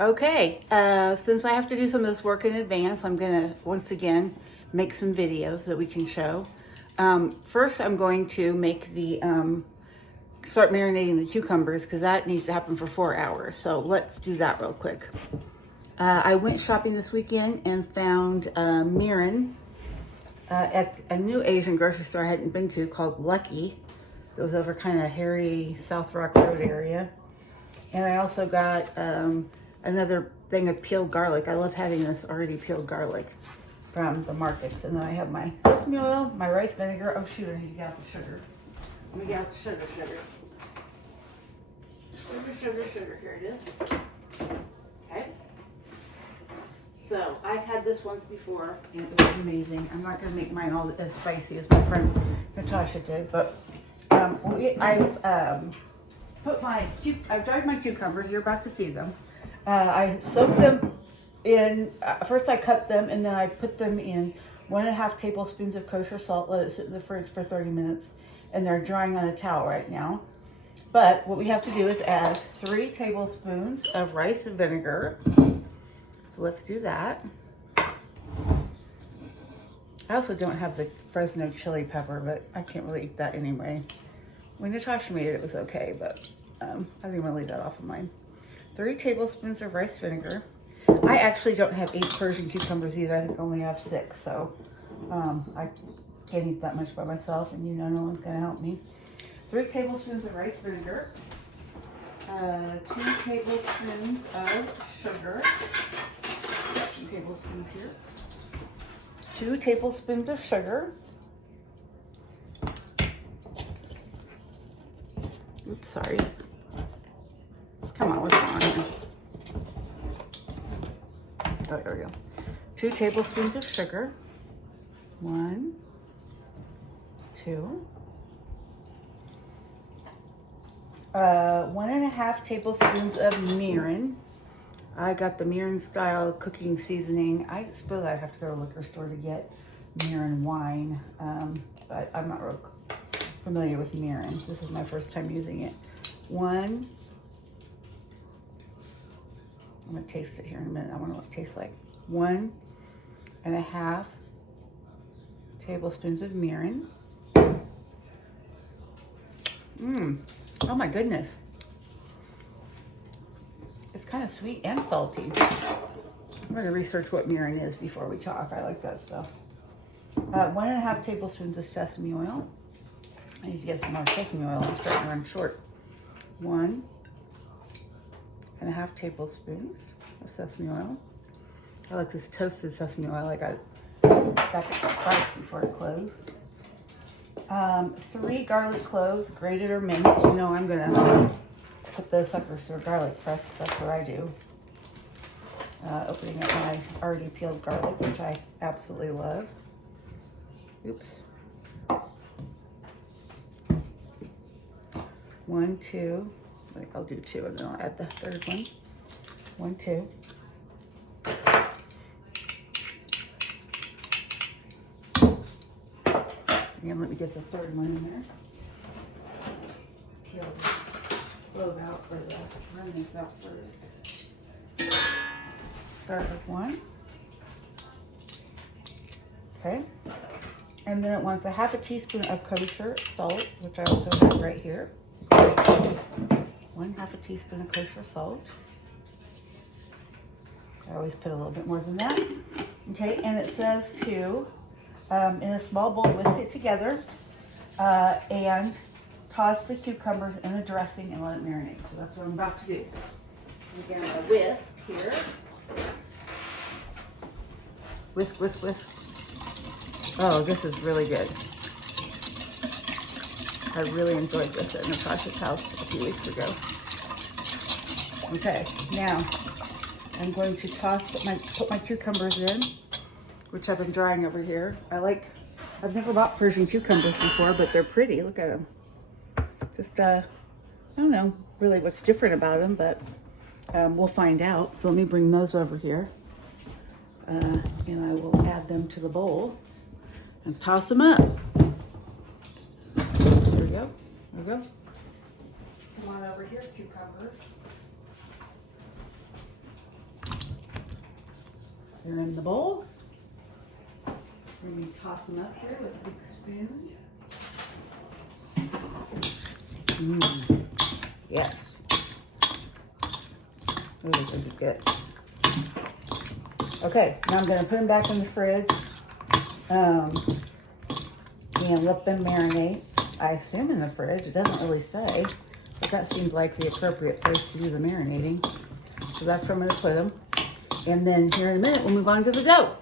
Okay, since I have to do some of this work in advance, I'm gonna once again make some videos that we can show. First, I'm going to make the start marinating the cucumbers because that needs to happen for 4 hours. So let's do that real quick. I went shopping this weekend and found mirin at a new Asian grocery store I hadn't been to called Lucky. It was over kind of hairy South Rock Road area. And I also got another thing of peeled garlic. I love having this already peeled garlic from the markets. And then I have my sesame oil, my rice vinegar. Oh shoot, I need to get out the sugar. Let me get out the sugar. Sugar. Here it is. Okay. So I've had this once before and it was amazing. I'm not going to make mine all as spicy as my friend Natasha did, but I've dried my cucumbers. You're about to see them. I soaked them in, first I cut them and then I put them in 1.5 tablespoons of kosher salt, let it sit in the fridge for 30 minutes, and they're drying on a towel right now. But what we have to do is add 3 tablespoons of rice vinegar. So let's do that. I also don't have the Fresno chili pepper, but I can't really eat that anyway. When Natasha made it, it was okay, but I didn't want to leave that off of mine. 3 tablespoons of rice vinegar. I actually don't have 8 Persian cucumbers either. I think I only have 6, so I can't eat that much by myself, and no one's going to help me. 3 tablespoons of rice vinegar. 2 tablespoons of sugar. 2 tablespoons here. 2 tablespoons of sugar. Oops, sorry. Come on, what's going on here? Oh, there we go. 2 tablespoons of sugar. 1, 2. 1.5 tablespoons of mirin. I got the mirin style cooking seasoning. I suppose I'd have to go to the liquor store to get mirin wine, but I'm not real familiar with mirin. This is my first time using it. I'm gonna taste it here in a minute. I wonder what it tastes like. 1.5 tablespoons of mirin. Oh my goodness. It's kind of sweet and salty. I'm gonna research what mirin is before we talk. I like that stuff. 1.5 tablespoons of sesame oil. I need to get some more sesame oil. I'm starting to run short. 1.5 tablespoons of sesame oil. I like this toasted sesame oil I got back at Sprouts before it closed. 3 garlic cloves, grated or minced. I'm gonna put the suckers through a garlic press. That's what I do. Opening up my already peeled garlic, which I absolutely love. Oops. 1, 2. I'll do 2 and then I'll add the third one. 1, 2. And let me get the third one in there. Peel the clove out or the remnants out first. Start with 1. Okay. And then it wants 1/2 teaspoon of kosher salt, which I also have right here. 1/2 teaspoon of kosher salt. I always put a little bit more than that. Okay, and it says to, in a small bowl, whisk it together and toss the cucumbers in the dressing and let it marinate. So that's what I'm about to do. Again, a whisk here. Whisk, whisk, whisk. Oh, this is really good. I really enjoyed this at Natasha's house a few weeks ago. Okay, now I'm going to put my cucumbers in, which I've been drying over here. I've never bought Persian cucumbers before, but they're pretty. Look at them. Just, I don't know really what's different about them, but we'll find out. So let me bring those over here. And I will add them to the bowl and toss them up. There we go. There we go. Come on over here, cucumbers. They're in the bowl. Let me toss them up here with a big spoon. Yes. Those are going to be good. Okay, now I'm going to put them back in the fridge and let them marinate. I assume in the fridge. It doesn't really say, but that seems like the appropriate place to do the marinating. So that's where I'm going to put them. And then here in a minute, we'll move on to the dough.